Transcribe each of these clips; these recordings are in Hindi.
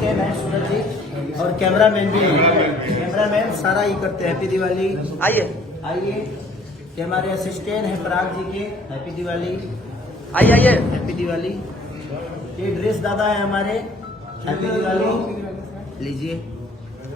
असिस्टेंट है सूरज जी और कैमरामैन भी है। कैमरामैन सारा ही करते हैं। हैप्पी दिवाली। आइए आइए, ये हमारे असिस्टेंट हैं पराग जी के। हैप्पी दिवाली। आइए आइए। हैप्पी दिवाली। ये ड्रेस दादा है हमारे। हैप्पी दिवाली। लीजिए,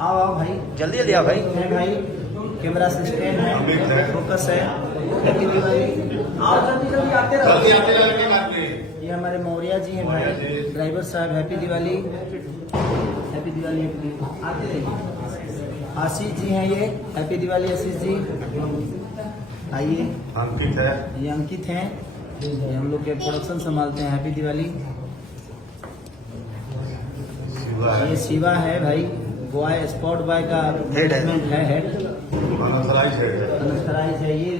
आओ आओ भाई, जल्दी जल्दी आओ भाई। है भाई, कैमरा असिस्टेंट है, फोकस है। हैप्पी दिवाली। आओ जल्दी जल्दी आते रहो। ये हमारे मौर्या जी हैं भाई, ड्राइवर साहब। हैप्पी दिवाली। हैप्पी दिवाली। आते रहिए। आशीष जी हैं ये। हैप्पी दिवाली आशीष जी। आइए, अंकित है, ये अंकित हैं, ये हम लोग के प्रोडक्शन संभालते हैं। हैप्पी दिवाली। शिवा है, ये शिवा है भाई, बॉय स्पॉट बॉय का हेड है। मैनेजमेंट है। हेड अनसराइज है, अनस्थराइज है। ये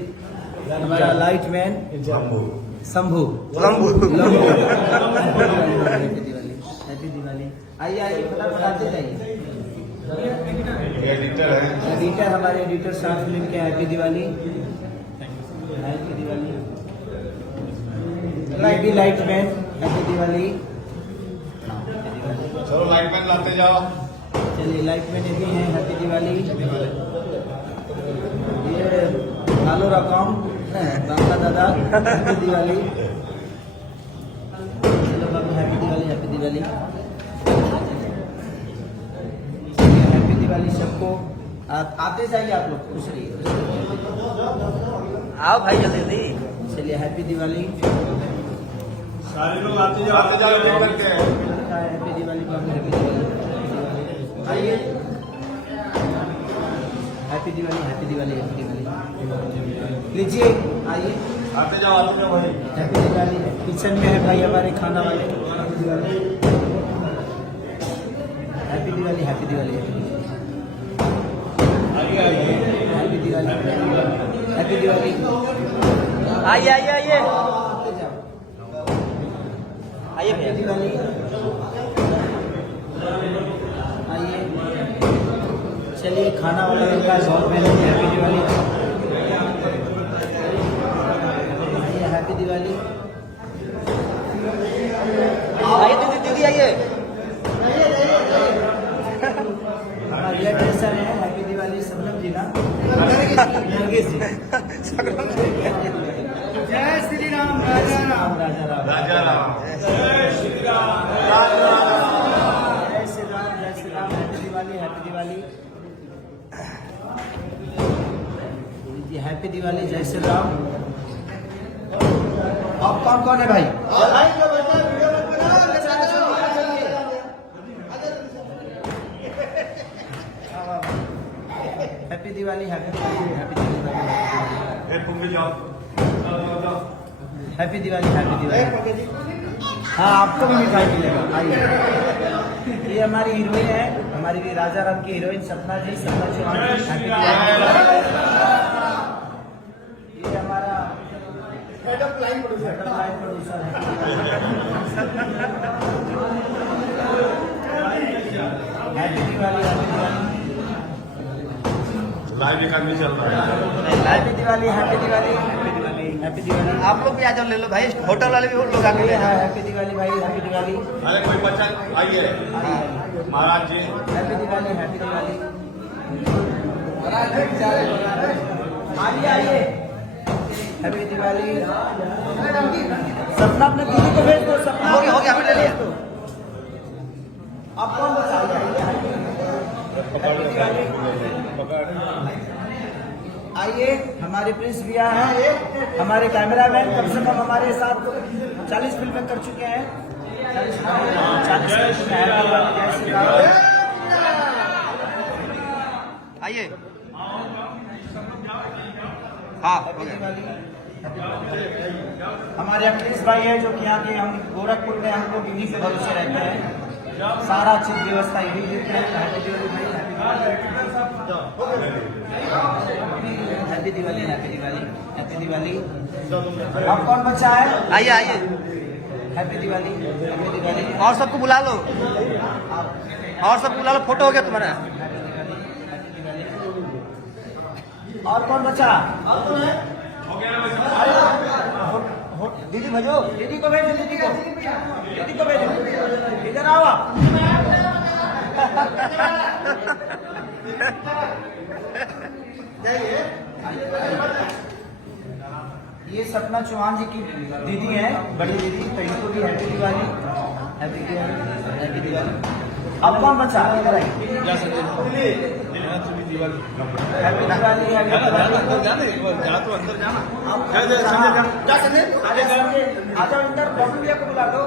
हमारा लाइट मैन शंभू, शंभू। लंबू। हैप्पी दिवाली। हैप्पी दिवाली। आइए आइए, फटाफट आते जाइए। ये एडिटर है, एडिटर हमारे एडिटर साहब फिल्म के। हैप्पी दिवाली। हैप्पी दिवाली। ये भी लाइट मैन। हैप्पी दिवाली। चलो लाइट मैन लाते जाओ। चलिए, लाइट मैन ये भी हैं। हैप्पी दिवाली। ये लालो रकम बाबा दादा। हैप्पी दिवाली। चलो बाबू, happy Diwali. Happy Diwali. Happy Diwali सबको। आते जाइए आप लोग, खुश रहिए। आओ भाई जल्दी जल्दी। चलिए, हैप्पी दिवाली। सारे लोग आते जाओ वेट करके। हैप्पी दिवाली बाबू। हैप्पी दिवाली। आइए, happy Diwali. Happy Diwali. Happy Diwali. लीजिए, आइए। आते जाओ भाई। हैप्पी दिवाली। किचन में है भाई हमारे खाना वाले। Happy Diwali. Happy Diwali. Happy Diwali. Happy Diwali. Happy Diwali. आइए आइए आइए आते जाओ। आइए हैप्पी भैया। दिवाली। आइए, चलिए, खाना वाला का बहुत मेहनत है। हैप्पी दिवाली। आइए, हैप्पी दिवाली। आइए दीदी दीदी आइए। हमारे ड्रेसर है। हैप्पी दिवाली सबनम जी ना। नरगिस जी। जय श्री राम। राजा राम। राजा राम। राजा राम, जय श्री राम। जय श्री राम। जय Shri Ram. Happy Diwali. Happy Diwali. Happy Diwali. जय श्री राम। अब कौन कौन है भाई? Happy Diwali. Happy Diwali. Happy Diwali. जाओ। हैप्पी दिवाली। हैप्पी दिवाली। हाँ, आपको भी मिठाई मिलेगा। आइए, ये हमारी हीरोइन है, हमारी राजा राम की हीरोइन सपना जी। सपना चौहान। हैप्पी दिवाली। ये हमारा लाइन प्रोड्यूसर है। Happy Diwali. Happy Diwali. Live economy चल रहा है। Happy Diwali. Happy Diwali. Happy Diwali. Happy Diwali. आप लोग भी आ जाओ, ले लो भाई। होटल वाले भी लोग आके ले जाओ। हैप्पी दिवाली भाई। हैप्पी दिवाली। अरे कोई बच्चा आइए, महाराज जी। हैप्पी दिवाली। हैप्पी दिवाली। आइए आइए। हैप्पी दिवाली। सपना अपने दीदी को भेज दो। सपना हो गया अभी ले लिया। आप कौन बचा? हैप्पी दिवाली। आइए, हमारे प्रिंस भैया हैं, हमारे कैमरामैन कम से कम हमारे साथ 40 फिल्में कर चुके हैं। 40 फिल्में। आइए। हाँ हो गया। हमारे अखिलेश भाई है जो कि यहाँ के, हम गोरखपुर में हम लोग इन्हीं से भरोसे रहते हैं। सारा चीज व्यवस्था यही देते हैं। हैप्पी दिवाली भाई। Happy Diwali. Happy Diwali. Happy Diwali. अब कौन बच्चा है? आइए आइए। हैप्पी दिवाली। हैप्पी दिवाली। और सबको बुला लो, और सबको बुला लो। फोटो हो गया तुम्हारा। और कौन बचा? दीदी भेजो। दीदी को भेजो। दीदी को भेजो। इधर आओ आप। ये सपना चौहान जी की दीदी है, बड़ी दीदी, तो इनको भी happy Diwali, happy Diwali, happy Diwali. अब कौन बचा? इधर आइए। Happy Diwali, happy Diwali. आ जाओ इंदर, बॉबी भैया को बुला दो।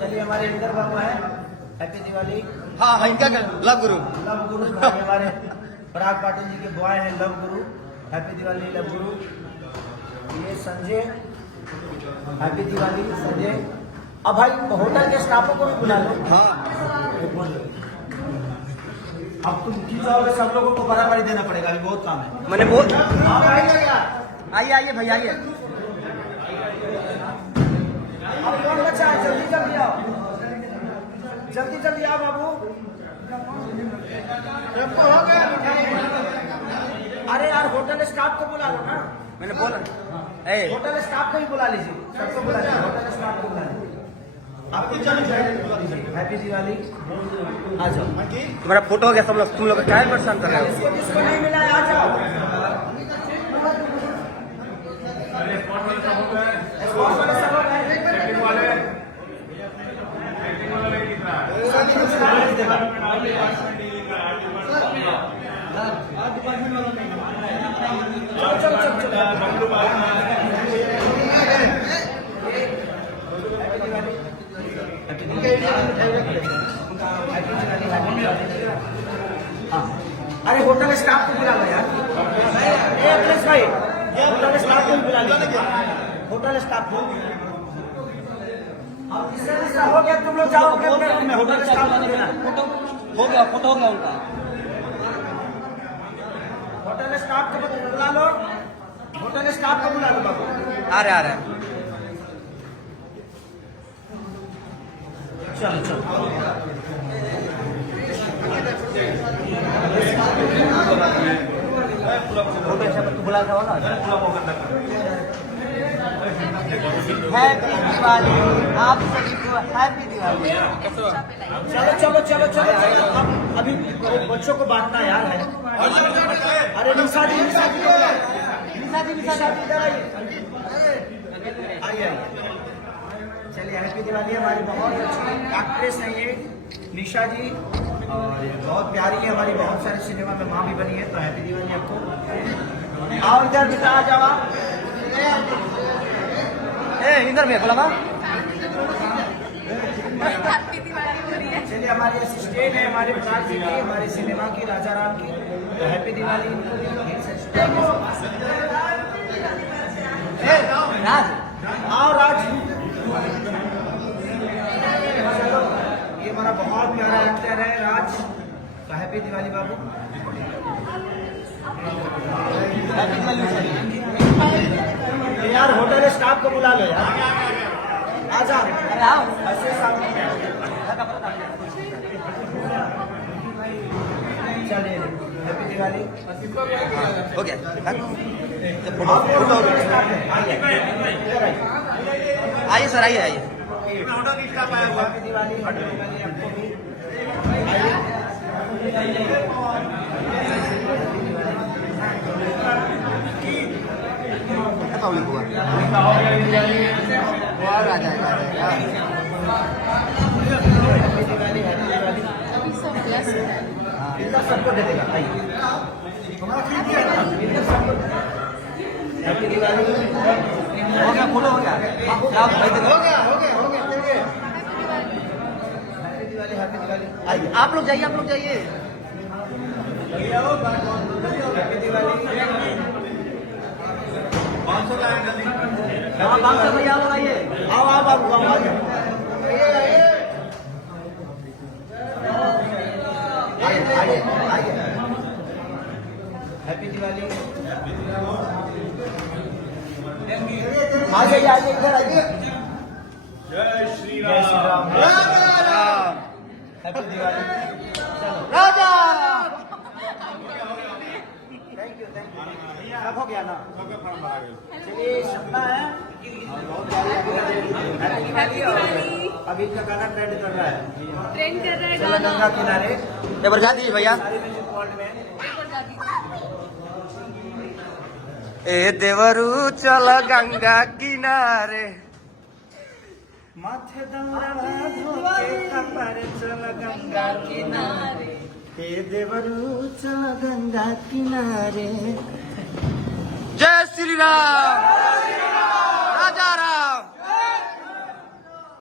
चलिए हमारे इंदर बाबू है, हैप्पी दिवाली। हाँ हाँ, इनका लव गुरु। लव गुरु भाई हमारे पराग पाटिल जी के बॉय हैं, लव गुरु, हैप्पी दिवाली लव गुरु। ये संजय, हैप्पी दिवाली संजय। अब भाई होटल के स्टाफों को भी बुला लो। हाँ, अब तुम खींचाओगे, सब लोगों को बराबरी देना पड़ेगा, अभी बहुत काम है। मैंने बहुत हाँ भाई लगा। आइए आइए भाई आइए। अब कौन बचा है? जल्दी जल्दी आओ, जल्दी जल्दी आओ बाबू। अरे यार होटल स्टाफ को बुला लो ना। मैंने बोला ए होटल स्टाफ को ही बुला लीजिए, सबको बुला लीजिए, होटल स्टाफ को बुला लीजिए। आपको हैप्पी दिवाली। आ जाओ। तुम्हारा फोटो हो गया, सब लोग तुम लोग क्या परेशान कर रहे हो? जिसको जिसको नहीं मिला है, आ जाओ। स्पॉट वाले सब हो गए। चलो चलो चलो अरे होटल स्टाफ को बुला लो यार। ए अखिलेश भाई, होटल स्टाफ को बुला लो, होटल स्टाफ को। अब इससे हो गया, तुम लोग जाओ अपने अपने रूम में, होटल स्टाफ को बुला। हो गया, फोटो हो गया उनका। होटल स्टाफ को बुला लो, होटल स्टाफ को बुला लो बाबू। आ रहे आ रहे। चलो चलो बुला था ना। हैप्पी दिवाली आप सभी को, हैप्पी दिवाली। चलो चलो चलो चलो चलो, अब अभी बच्चों को बांटना यार है। अरे निशा जी, निशा जी इधर आइए, आइए। चलिए हैप्पी दिवाली। हमारी बहुत अच्छी एक्ट्रेस है ये निशा जी, और बहुत प्यारी है हमारी, बहुत सारे सिनेमा में माँ भी बनी है, तो हैप्पी दिवाली आपको। आओ इधर बेटा, आ जाओ। ए इधर में बोला ना। चलिए हमारे असिस्टेंट है, हमारे प्राण जी की, हमारे सिनेमा की, राजा राम की, तो हैप्पी दिवाली। राज आओ राज। चलो, ये हमारा बहुत प्यारा एक्टर है राज, तो हैप्पी दिवाली बाबू। हैप्पी दिवाली। यार होटल स्टाफ को बुला लो यार, आ जाओ। अरे आओ। ऐसे सामने चलिए हैप्पी दिवाली। हो गया। फोटो हो गया। आइए सर, आइए आइए। हैप्पी दिवाली, हैप्पी दिवाली आपको भी। आइए। पब्लिक हुआ और आ जाएगा। Happy Diwali, happy Diwali. इतना सबको दे देगा। आइए। हैप्पी दिवाली। हो गया, फोटो हो गया। आप भाई देखो। Happy Diwali, happy Diwali. आइए, आप लोग जाइए, आप लोग जाइए। हैप्पी दिवाली। हाँ, बात कर भैया, आप लोग आइए। आओ आओ बाबू, आओ आ जाओ। आइए आइए आइए। हैप्पी दिवाली। आ जाइए, आइए इधर आइए। जय श्री जय श्री राम। राम। हैप्पी दिवाली। चलो राजा। थैंक यू सब हो गया ना। चलिए सपना है। बहुत प्यारी हैप्पी दिवाली। अभी का गाना ट्रेंड कर रहा है। ट्रेंड कर रहा है चला गाना। गंगा किनारे ये बजा दीजिए भैया। सारे म्यूजिक वर्ल्ड में ए देवरू चल गंगा किनारे। माथे दौरा धोके कपारे चल गंगा किनारे हे देवरू चल गंगा किनारे। जय श्री राम।